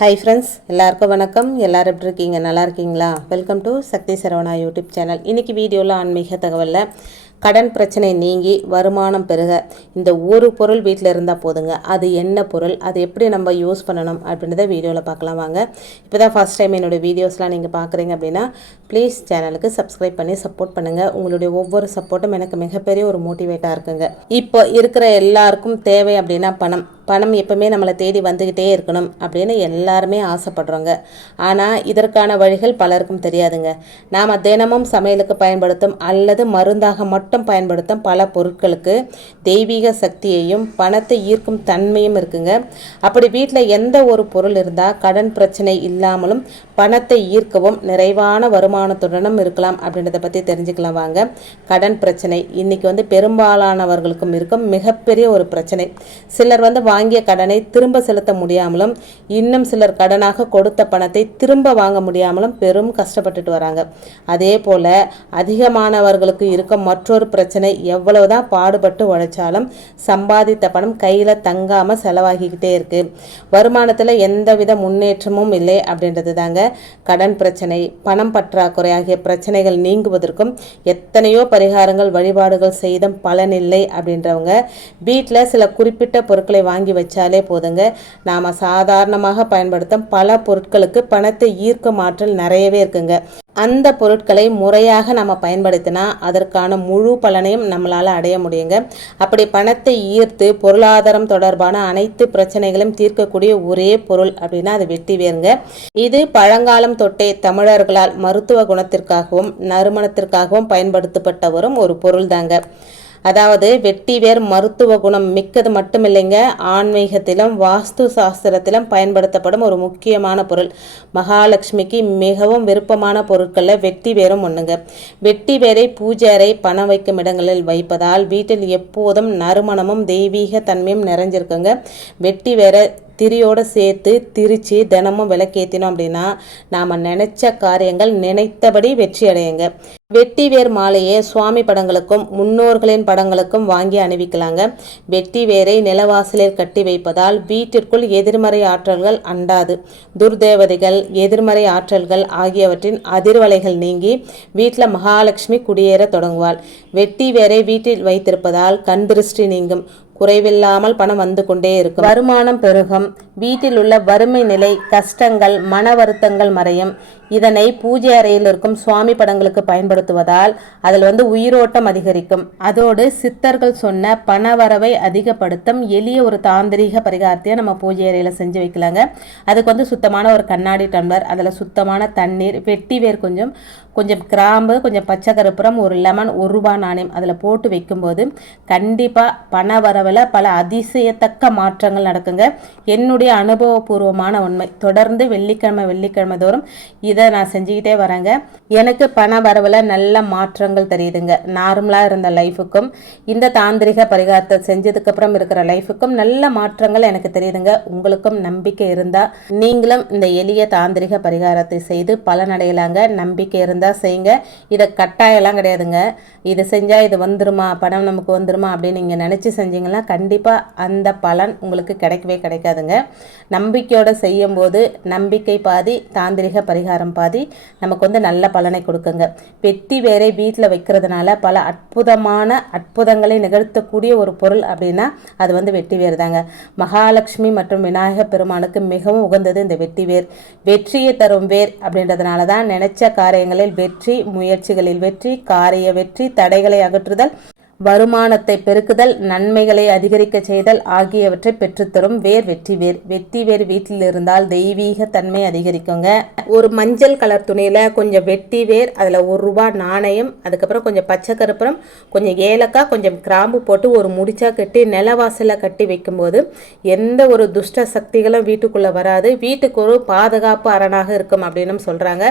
Hi friends, எல்லாருக்கும் வணக்கம். எல்லோரும் எப்படி இருக்கீங்க? நல்லா இருக்கீங்களா? Welcome to Sakthi Saravana YouTube channel. இன்றைக்கி வீடியோவில் ஆன்மீக தகவலில் கடன் பிரச்சனை நீங்கி வருமானம் பெருக இந்த ஒரு பொருள் வீட்டில் இருந்தால் போதுங்க. அது என்ன பொருள், அது எப்படி நம்ம யூஸ் பண்ணணும் அப்படின்றத வீடியோவில் பார்க்கலாம் வாங்க. இப்போ தான் ஃபஸ்ட் டைம் என்னோடய வீடியோஸ்லாம் நீங்கள் பார்க்குறீங்க அப்படின்னா ப்ளீஸ் சேனலுக்கு சப்ஸ்கிரைப் பண்ணி சப்போர்ட் பண்ணுங்கள். உங்களுடைய ஒவ்வொரு சப்போர்ட்டும் எனக்கு மிகப்பெரிய ஒரு மோட்டிவேட்டாக இருக்குங்க. இப்போ இருக்கிற எல்லாருக்கும் தேவை அப்படின்னா பணம் எப்பவுமே நம்மளை தேடி வந்துக்கிட்டே இருக்கணும் அப்படின்னு எல்லாருமே ஆசைப்படுறோங்க. ஆனால் இதற்கான வழிகள் பலருக்கும் தெரியாதுங்க. நாம் தினமும் சமையலுக்கு பயன்படுத்தும் அல்லது மருந்தாக மட்டும் பயன்படுத்தும் பல பொருட்களுக்கு தெய்வீக சக்தியையும் பணத்தை ஈர்க்கும் தன்மையும் இருக்குங்க. அப்படி வீட்டில் எந்த ஒரு பொருள் இருந்தால் கடன் பிரச்சனை இல்லாமலும் பணத்தை ஈர்க்கவும் நிறைவான வருமானத்துடனும் இருக்கலாம் அப்படின்றத பற்றி தெரிஞ்சுக்கலாம் வாங்க. கடன் பிரச்சனை இன்னைக்கு பெரும்பாலானவர்களுக்கும் இருக்கும் மிகப்பெரிய ஒரு பிரச்சனை. சிலர் வாங்கிய கடனை திரும்ப செலுத்த முடியாமலும், இன்னும் சிலர் கடனாக கொடுத்த பணத்தை திரும்ப வாங்க முடியாமலும் பெரும் கஷ்டப்பட்டுட்டு வராங்க. அதே போல அதிகமானவர்களுக்கு இருக்கும் மற்றொரு பிரச்சனை, எவ்வளவுதான் பாடுபட்டு உழைச்சாலும் சம்பாதித்த பணம் கையில் தங்காமல் செலவாகிக்கிட்டே இருக்கு. வருமானத்தில் எந்தவித முன்னேற்றமும் இல்லை அப்படின்றது தாங்க கடன் பிரச்சனை. பணம் பற்றாக்குறை ஆகிய பிரச்சனைகள் நீங்குவதற்கும் எத்தனையோ பரிகாரங்கள் வழிபாடுகள் செய்தும் பலனில்லை அப்படின்றவங்க வீட்டில் சில குறிப்பிட்ட பொருட்களை வாங்கி வச்சாலே போதுங்க. நாம சாதாரணமாக பயன்படுத்தும் பல பொருட்களுக்கு பணத்தை ஈர்க்கும் ஆற்றல் நிறையவே இருக்குங்க. அந்த பொருட்களை முறையாக நம்ம பயன்படுத்தினா அதற்கான முழு பலனையும் நம்மளால் அடைய முடியுங்க. அப்படி பணத்தை ஈர்த்து பொருளாதாரம் தொடர்பான அனைத்து பிரச்சனைகளையும் தீர்க்கக்கூடிய ஒரே பொருள் அப்படின்னா அது வெட்டி வேருங்க. இது பழங்காலம் தொட்டே தமிழர்களால் மருத்துவ குணத்திற்காகவும் நறுமணத்திற்காகவும் பயன்படுத்தப்பட்ட வரும் ஒரு பொருள் தாங்க. அதாவது வெட்டிவேர் மருத்துவ குணம் மிக்கது மட்டுமில்லைங்க, ஆன்மீகத்திலும் வாஸ்து சாஸ்திரத்திலும் பயன்படுத்தப்படும் ஒரு முக்கியமான பொருள். மகாலட்சுமிக்கு மிகவும் விருப்பமான பொருட்களில் வெட்டிவேரும் ஒன்றுங்க. வெட்டிவேரை பூஜை அறை பணம் வைக்கும் இடங்களில் வைப்பதால் வீட்டில் எப்போதும் நறுமணமும் தெய்வீக தன்மையும் நிறைஞ்சிருக்குங்க. வெட்டிவேரை திரியோடு சேர்த்து திரிச்சு தினமும் விளக்கேற்றினோம் அப்படின்னா நாம் நினைச்ச காரியங்கள் நினைத்தபடி வெற்றி அடையுங்க. வெட்டிவேர் மாலையை சுவாமி படங்களுக்கும் முன்னோர்களின் படங்களுக்கும் வாங்கி அணிவிக்கலாங்க. வெட்டிவேரை நிலவாசலில் கட்டி வைப்பதால் வீட்டிற்குள் எதிர்மறை ஆற்றல்கள் அண்டாது. துர்தேவதைகள் எதிர்மறை ஆற்றல்கள் ஆகியவற்றின் அதிர்வலைகள் நீங்கி வீட்டில் மகாலட்சுமி குடியேற தொடங்குவாள். வெட்டிவேரை வீட்டில் வைத்திருப்பதால் கண் திருஷ்டி நீங்கும், குறைவில்லாமல் பணம் வந்து கொண்டே இருக்கும், வருமானம் பெருகும், வீட்டில் உள்ள வறுமை நிலை கஷ்டங்கள் மன வருத்தங்கள் மறையும். இதனை பூஜை அறையில் இருக்கும் சுவாமி படங்களுக்கு பயன்படுத்துவதால் அதில் உயிரோட்டம் அதிகரிக்கும். அதோடு சித்தர்கள் சொன்ன பணவரவை அதிகப்படுத்தும் எளிய ஒரு தாந்திரிக பரிகாரத்தையும் நம்ம பூஜை அறையில் செஞ்சு வைக்கலாங்க. அதுக்கு சுத்தமான ஒரு கண்ணாடி டம்ளர், அதில் சுத்தமான தண்ணீர், வெட்டிவேர் கொஞ்சம் கிராம்பு, கொஞ்சம் பச்சை கருப்புரம், ஒரு லெமன், ₹1 நாணயம் அதில் போட்டு வைக்கும்போது கண்டிப்பாக பண வரவில் பல அதிசயத்தக்க மாற்றங்கள் நடக்குங்க. என்னுடைய அனுபவபூர்வமான உண்மை. தொடர்ந்து வெள்ளிக்கிழமை தோறும் இதை நான் செஞ்சுக்கிட்டே வரேங்க. எனக்கு பண வரவில் நல்ல மாற்றங்கள் தெரியுதுங்க. நார்மலாக இருந்த லைஃபுக்கும் இந்த தாந்திரிக பரிகாரத்தை செஞ்சதுக்கப்புறம் இருக்கிற லைஃபுக்கும் நல்ல மாற்றங்கள் எனக்கு தெரியுதுங்க. உங்களுக்கும் நம்பிக்கை இருந்தால் நீங்களும் இந்த எளிய தாந்திரிக பரிகாரத்தை செய்து பலனடையலாங்க. நம்பிக்கை இருந்தால் செய்யுங்க. இதை கட்டாயம்லாம் கிடையாதுங்க. இது செஞ்சால் இது வந்துருமா, பணம் நமக்கு வந்துருமா அப்படின்னு நீங்கள் நினச்சி செஞ்சீங்கன்னா கண்டிப்பாக அந்த பலன் உங்களுக்கு கிடைக்கவே கிடைக்காதுங்க. நம்பிக்கையோடு செய்யும்போது நம்பிக்கை பாதி, தாந்திரிக பரிகாரம் பாதி நமக்கு நல்ல பலனை கொடுக்குங்க. வெட்டி வேரை வீட்டில் வைக்கிறதுனால பல அற்புதங்களை நிகழ்த்தக்கூடிய ஒரு பொருள் அப்படின்னா அது வெட்டி வேர் தாங்க. மகாலட்சுமி மற்றும் விநாயகர் பெருமானுக்கு மிகவும் உகந்தது இந்த வெட்டி வேர். வெற்றியை தரும் வேர் அப்படின்றதுனால தான் நினைச்ச காரியங்களில் வெற்றி, முயற்சிகளில் வெற்றி, காரிய வெற்றி, தடைகளை அகற்றுதல், வருமானத்தை பெருக்குதல், நன்மைகளை அதிகரிக்க செய்தல் ஆகியவற்றை பெற்றுத்தரும் வேர் வெட்டி வேர். வெட்டி வேர் வீட்டில் இருந்தால் தெய்வீக தன்மை அதிகரிக்குங்க. ஒரு மஞ்சள் கலர் துணியில் கொஞ்சம் வெட்டி வேர், அதில் ₹1 நாணயம், அதுக்கப்புறம் கொஞ்சம் பச்சை கருப்புரம், கொஞ்சம் ஏலக்காய், கொஞ்சம் கிராம்பு போட்டு ஒரு முடிச்சா கட்டி நிலவாசலில் கட்டி வைக்கும்போது எந்த ஒரு துஷ்ட சக்திகளும் வீட்டுக்குள்ளே வராது. வீட்டுக்கு ஒரு பாதுகாப்பு அரணாக இருக்கும் அப்படின்னு சொல்கிறாங்க.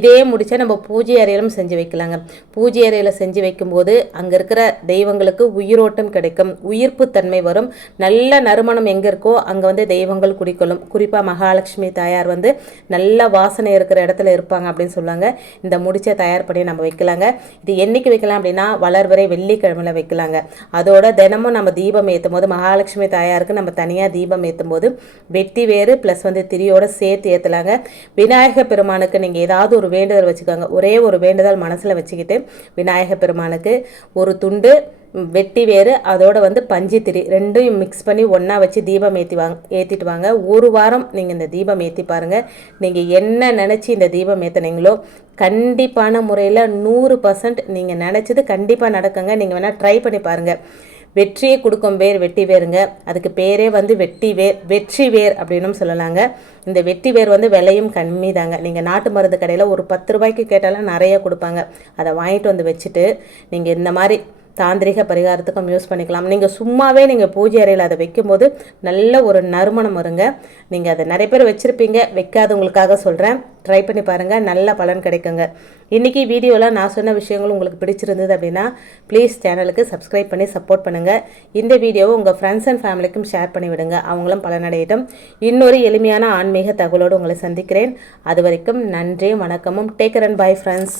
இதே முடிச்சா நம்ம பூஜை அறையிலும் செஞ்சு வைக்கலாங்க. பூஜை அறையில் செஞ்சு வைக்கும்போது அங்கே இருக்கிற தெய்வங்களுக்கு உயிரோட்டம் கிடைக்கும், உயிர்ப்பு தன்மை வரும். நல்ல நறுமணம் எங்கே இருக்கோ அங்கே வந்து தெய்வங்கள் குடிக்கொள்ளும். குறிப்பாக மகாலட்சுமி தாயார் வந்து நல்ல வாசனை இருக்கிற இடத்துல இருப்பாங்க அப்படின்னு சொல்லுவாங்க. இந்த முடிச்சை தயார் பண்ணி நம்ம வைக்கலாங்க. இது என்னைக்கு வைக்கலாம் அப்படின்னா வளர்வரை வெள்ளிக்கிழமையில வைக்கலாங்க. அதோட தினமும் நம்ம தீபம் ஏற்றும் போது மகாலட்சுமி தாயாருக்கு நம்ம தனியாக தீபம் ஏற்றும் போது வெட்டி வேறு ப்ளஸ் வந்து திரியோட சேர்த்து ஏற்றலாங்க. விநாயகர் பெருமானுக்கு நீங்கள் ஏதாவது ஒரு வேண்டுதல் வச்சுக்கோங்க. ஒரே ஒரு வேண்டுதல் மனசில் வச்சுக்கிட்டு விநாயகர் பெருமானுக்கு ஒரு துண்டு வெட்டி வேறு அதோட வந்து பஞ்சு திரி ரெண்டையும் மிக்ஸ் பண்ணி ஒன்றா வச்சு தீபம் ஏற்றிட்டு வாங்க. ஒரு வாரம் நீங்கள் இந்த தீபம் ஏற்றி பாருங்கள். நீங்கள் என்ன நினச்சி இந்த தீபம் ஏற்றினீங்களோ கண்டிப்பான முறையில் 100% நீங்கள் நினச்சது கண்டிப்பாக நடக்குங்க. நீங்கள் வேணால் ட்ரை பண்ணி பாருங்கள். வெற்றியை கொடுக்கும் வேர் வெட்டி வேருங்க. அதுக்கு பேரே வந்து வெற்றி வேர் அப்படின்னு சொல்லலாங்க. இந்த வெட்டி வேர் வந்து விலையும் கம்மி தாங்க. நீங்கள் நாட்டு மருந்து கடையில் ஒரு 10 ரூபாய்க்கு கேட்டாலும் நிறைய கொடுப்பாங்க. அதை வாங்கிட்டு வந்து வச்சுட்டு நீங்கள் இந்த மாதிரி தாந்திரிக பரிகாரத்துக்கும் யூஸ் பண்ணிக்கலாம். நீங்கள் சும்மாவே நீங்கள் பூஜை அறையில் அதை வைக்கும்போது நல்ல ஒரு நறுமணம் வருங்க. நீங்கள் அதை நிறைய பேர் வச்சுருப்பீங்க, வைக்காதவங்களுக்காக சொல்கிறேன். ட்ரை பண்ணி பாருங்கள், நல்ல பலன் கிடைக்குங்க. இன்றைக்கி வீடியோவில் நான் சொன்ன விஷயங்கள் உங்களுக்கு பிடிச்சிருந்தது அப்படின்னா ப்ளீஸ் சேனலுக்கு சப்ஸ்கிரைப் பண்ணி சப்போர்ட் பண்ணுங்கள். இந்த வீடியோவை உங்கள் ஃப்ரெண்ட்ஸ் அண்ட் ஃபேமிலிக்கும் ஷேர் பண்ணி விடுங்க, அவங்களும் பலனடையட்டும். இன்னொரு எளிமையான ஆன்மீக தகவலோடு உங்களை சந்திக்கிறேன். அது வரைக்கும் நன்றி, வணக்கமும். Take care and bye friends.